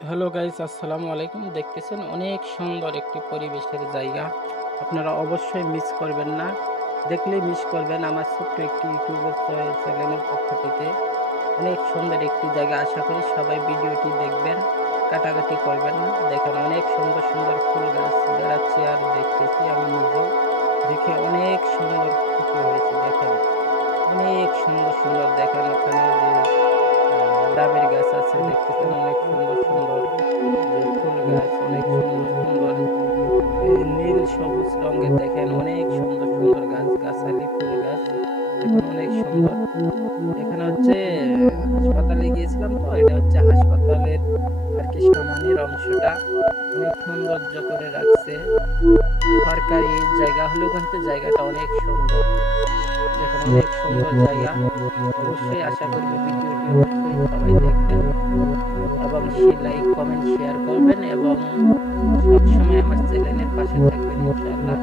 Hello guys, আসসালামু আলাইকুম। দেখতেছেন অনেক সুন্দর একটি পরিবেশের জায়গা। আপনারা অবশ্যই মিস করবেন না। দেখলেই মিস করবেন। আমার ছোট্ট একটি ইউটিউবের চ্যানেলের পক্ষ থেকে অনেক সুন্দর একটি জায়গা। আশা করি সবাই ভিডিওটি দেখবেন, কাটাকাটি করবেন না। দেখেন অনেক সুন্দর সুন্দর ফুল গাছ বেড়াচ্ছে আর দেখতেছি আমি নিজেও। দেখে অনেক সুন্দর খুশি হয়েছি। দেখেন অনেক সুন্দর সুন্দর, দেখেন ওখানে যে ডাবের গাছ আছে, দেখতেছেন অনেক সুন্দর সুন্দর যে ফুল গাছ, অনেক সুন্দর সুন্দর নীল সবুজ রঙের, দেখেন অনেক সুন্দর সুন্দর গাছ গাছালি ফুল গাছ, দেখুন অনেক সুন্দর। এখানে হচ্ছে হাসপাতালে গিয়েছিলাম, তো এটা হচ্ছে হাসপাতালের আর কি সামনের অংশটা অনেক সৌন্দর্য করে রাখছে। সরকারি জায়গা হলেও কিন্তু জায়গাটা অনেক সুন্দর। দেখেন অনেক সুন্দর জায়গা। অবশ্যই আশা করব ভিডিওটি অবশ্যই সবাই দেখবেন এবং লাইক কমেন্ট শেয়ার করবেন এবং সবসময় আমার চ্যানেলের পাশে থাকবেন ইনশাআল্লাহ।